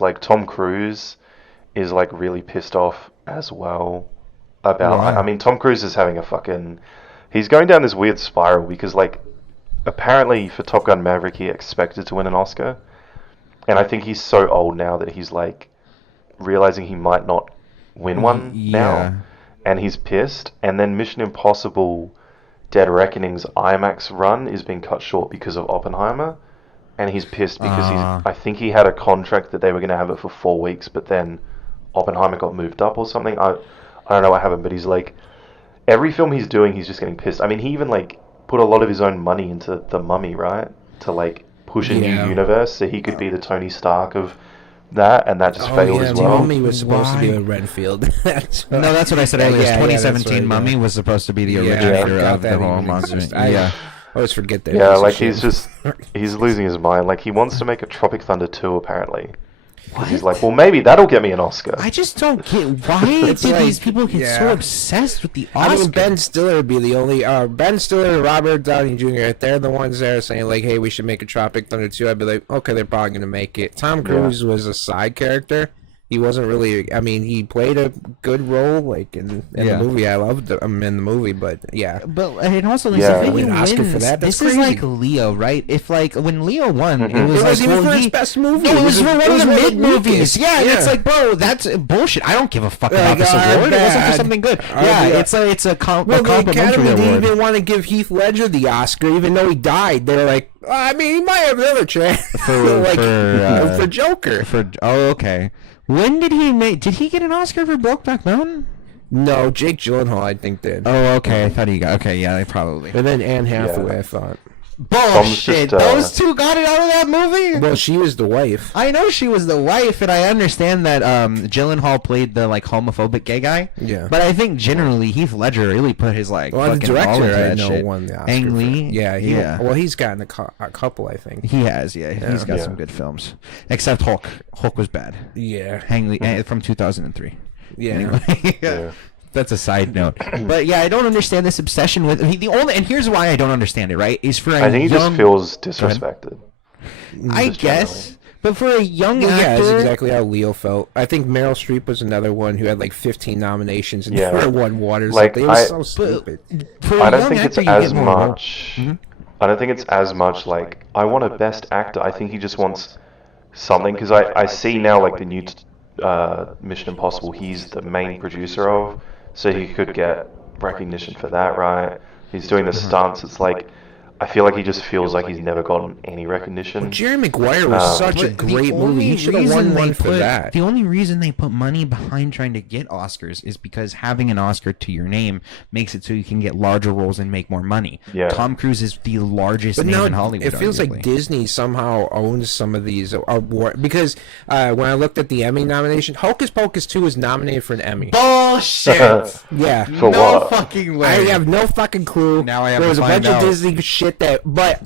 Like Tom Cruise is like really pissed off as well about. I Why? mean, Tom Cruise is having a fucking. He's going down this weird spiral because like apparently for Top Gun Maverick he expected to win an Oscar, and I think he's so old now that he's like realizing he might not win one now, Yeah. and he's pissed. And then Mission Impossible Dead Reckoning's IMAX run is being cut short because of Oppenheimer, and he's pissed because Uh, I think he had a contract that they were going to have it for 4 weeks, but then Oppenheimer got moved up or something. I don't know what happened, but he's like every film he's doing, he's just getting pissed. I mean, he even like put a lot of his own money into The Mummy, right? To like push a new Yeah. universe so he could be the Tony Stark of that, and that just Oh failed yeah, as well. Mummy was supposed to be Why? with Renfield. That's no, that's what I said earlier. Yeah, that's 2017 right, Mummy yeah. was supposed to be the Yeah, I originator forgot of the that whole even monster. existed. Yeah. I always forget that. Yeah, piece of like shit. he's losing his mind. Like he wants to make a Tropic Thunder 2 apparently. Because he's What? like, well, maybe that'll get me an Oscar. I just don't get why It's did like- these people get so yeah. obsessed with the I Oscars? mean, Ben Stiller would be the only. Ben Stiller and Robert Downey Jr. If they're the ones there saying like, "Hey, we should make a Tropic Thunder 2," I'd be like, "Okay, they're probably gonna make it." Tom Cruise was a side character. He wasn't really. I mean, he played a good role, like in Yeah. the movie. I loved him in the movie, but yeah. But and also, like, Yeah. if Win he an Oscar wins, for that? this That's is like crazy. Leo, right? If like when Leo won, it Mhm. was It like, was even well, for his he- best movie. No, it was for one of the mid movies. weakest. Yeah, and it's like, bro, that's bullshit. I don't give a fuck Like, about this award. It wasn't for bad. something good. I'd Yeah, be, it's a Well, the complimentary Academy didn't award. even want to give Heath Ledger the Oscar, even though he died. They're like, I mean, he might have another chance for Joker. Oh, okay. When did he make? Did he get an Oscar for Brokeback Mountain? No, Jake Gyllenhaal, I think, did. Oh, okay. I thought he got. Okay, yeah, probably. And then Anne Hathaway, Yeah. I thought. Bullshit. just, Those two got it out of that movie. Well, she was the wife. I know she was the wife, and I understand that Gyllenhaal played the like homophobic gay guy. Yeah. But I think generally Heath Ledger really put his like Well, the fucking all into director, I that know, shit. won the Oscar. Ang for- Lee. Yeah, yeah. Well, he's gotten a couple, I think. He has, yeah. He's got Yeah. some good films, except Hulk. Hulk was bad. Yeah. Ang Lee from 2003. Yeah. Anyway, Yeah. that's a side note. But yeah, I don't understand this obsession with the only. And here's why I don't understand it. Right? Is for a I think he young. just feels disrespected. I just guess, but for a young Well, yeah, actor, that's exactly how Leo felt. I think Meryl Streep was another one who had like 15 nominations and Yeah. never won one or Like, something. It was I- so stupid. for a I don't young think it's actor, you as get more role. much. I don't think it's as much like I want a best actor. I think he just wants something because I see now like the new Mission Impossible. He's the main producer of, so he could get recognition for that, right? He's doing the stunts. It's like I feel like he just feels like he's never gotten any recognition. Jerry Maguire was such a But the great movie. He only should have reason won they one for put- that. The only reason they put money behind trying to get Oscars is because having an Oscar to your name makes it so you can get larger roles and make more money. Yeah. Tom Cruise is the largest But name now in Hollywood. it feels arguably. like Disney somehow owns some of these awards because when I looked at the Emmy nomination, Hocus Pocus 2 was nominated for an Emmy. bullshit. Yeah. For no what? fucking way. I have no fucking clue. Now I have there to was a find bunch out. of Disney shit that, but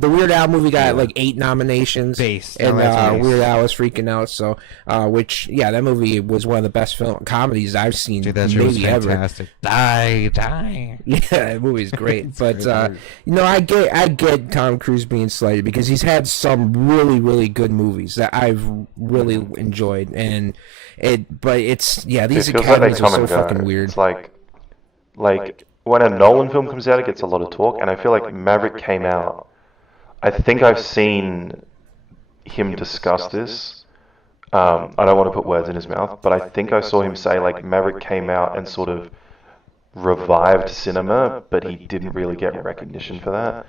the Weird Al movie got like 8 nominations, Base. and No, that's base. Weird Al was freaking out. So, which that movie was one of the best film comedies I've seen, Dude, that shit was maybe ever. fantastic. Die. Yeah, that movie's great. But I get Tom Cruise being slighted because he's had some really, really good movies that I've really enjoyed, and these It feels like they academies are come so and go. fucking weird. It's like when a Nolan film comes out, it gets a lot of talk, and I feel like Maverick came out. I think I've seen him discuss this. I don't want to put words in his mouth, but I think I saw him say like Maverick came out and sort of revived cinema, but he didn't really get recognition for that.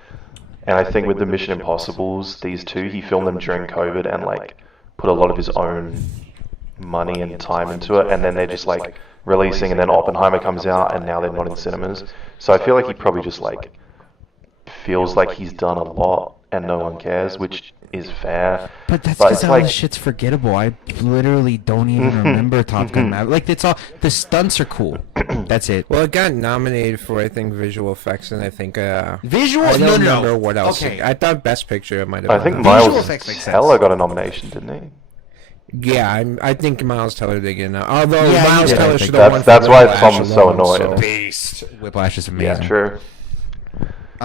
And I think with the Mission Impossibles, these two, he filmed them during COVID and like put a lot of his own money and time into it, and then they're just like releasing, and then Oppenheimer comes out, and now they're not in cinemas. So I feel like he probably just like feels like he's done a lot and no one cares, which is fair. But that's But because it's all like- this shit's forgettable. I literally don't even remember Top Gun Maverick. Like, it's all the stunts are cool. That's it. Well, it got nominated for I think visual effects, and I think Visual? I don't No. remember what else. Okay. I thought Best Picture it might have. I been think nominated. Visual Miles effects make sense. Teller got a nomination, didn't he? Yeah, I think Miles Teller did get it. Although Yeah, Miles he did, I Teller think. should have won. That's for why Whiplash Tom was so alone, annoyed. Beast. Whiplash is Yeah, amazing. true.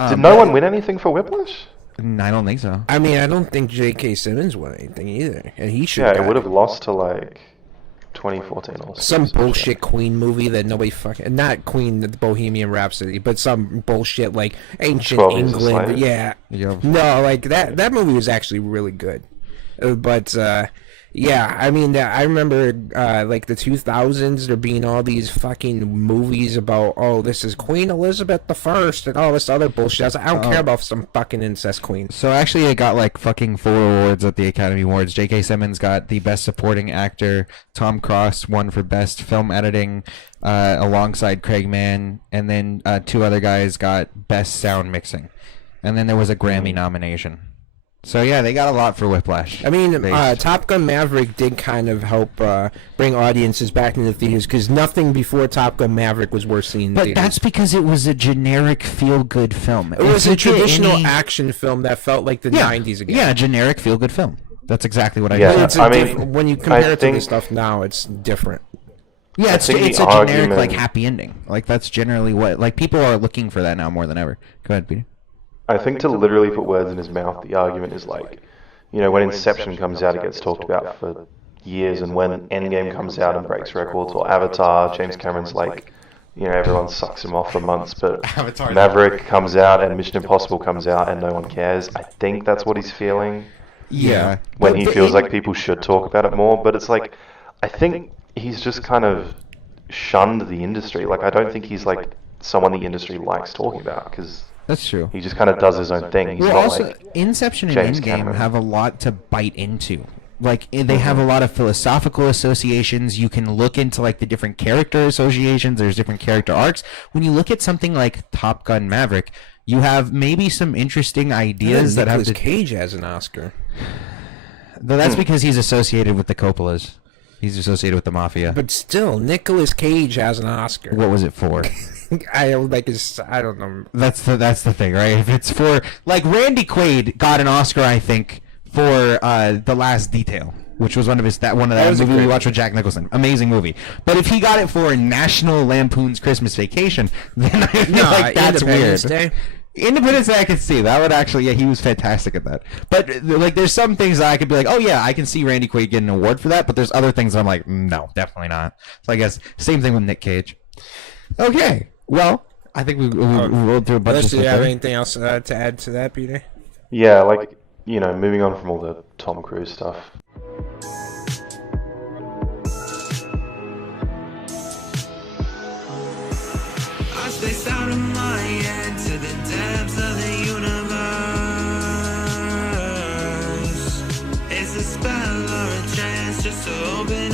Did no one win anything for Whiplash? I don't think so. I mean, I don't think J.K. Simmons won anything either, and he should. Yeah, it would have lost to like 2014 or some something. bullshit Queen movie that nobody fucking, not Queen, the Bohemian Rhapsody, but some bullshit like ancient 12 Years a England. Slave. Yeah, Yep. no, like that movie was actually really good, but yeah, I mean, I remember like the 2000s, there being all these fucking movies about, oh, this is Queen Elizabeth I and all this other bullshit. I was like, I don't care about some fucking incest queen. So actually, it got like fucking 4 awards at the Academy Awards. J.K. Simmons got the Best Supporting Actor. Tom Cross won for Best Film Editing alongside Craig Mann. And then 2 other guys got Best Sound Mixing. And then there was a Grammy nomination. So yeah, they got a lot for Whiplash. I mean, Top Gun Maverick did kind of help bring audiences back into the theaters, because nothing before Top Gun Maverick was worth seeing in But theaters. that's because it was a generic feel-good film. It was a traditional action film that felt like the 90s again. Yeah, generic feel-good film. That's exactly what I Yeah, mean. It's I mean, when you compare I it to the think- stuff now, it's different. Yeah, it's think a the generic, argument- like, happy ending. Like, that's generally what... Like, people are looking for that now more than ever. Go ahead, Peter. I think to literally put words in his mouth, the argument is like, you know, when Inception comes out, it gets talked about for years, and when Endgame comes out and breaks records, or Avatar, James Cameron's like, you know, everyone sucks him off for months, but Avatar. Maverick comes out and Mission Impossible comes out and no one cares. I think that's what he's feeling Yeah. when he feels like people should talk about it more, but it's like, I think he's just kind of shunned the industry. Like, I don't think he's like someone the industry likes talking about, because That's true. he just kind of does his own thing. He's Well, not also, like Inception and James Endgame Cameron. have a lot to bite into. Like, they have a lot of philosophical associations. You can look into, like, the different character associations. There's different character arcs. When you look at something like Top Gun Maverick, you have maybe some interesting ideas that have Nicolas to... Cage has an Oscar. Though that's because he's associated with the Coppolas. He's associated with the mafia. But still, Nicolas Cage has an Oscar. What was it for? I don't know. That's the thing, right? If it's for, like, Randy Quaid got an Oscar, I think, for The Last Detail, which was one of that was a movie we great watched with Jack Nicholson. Amazing movie. But if he got it for National Lampoon's Christmas Vacation, then I feel like that's Independence weird. Day. Independence Day, I could see that would actually. Yeah, he was fantastic at that. But like, there's some things that I could be like, oh yeah, I can see Randy Quaid getting an award for that. But there's other things that I'm like, no, definitely not. So I guess same thing with Nick Cage. Okay, well. I think we rolled through a bunch of Do stuff you have there. anything else to add to that, Peter? Yeah, like, you know, moving on from all the Tom Cruise stuff. I spaced out of my head to the depths of the universe. It's a spell or a chance just to open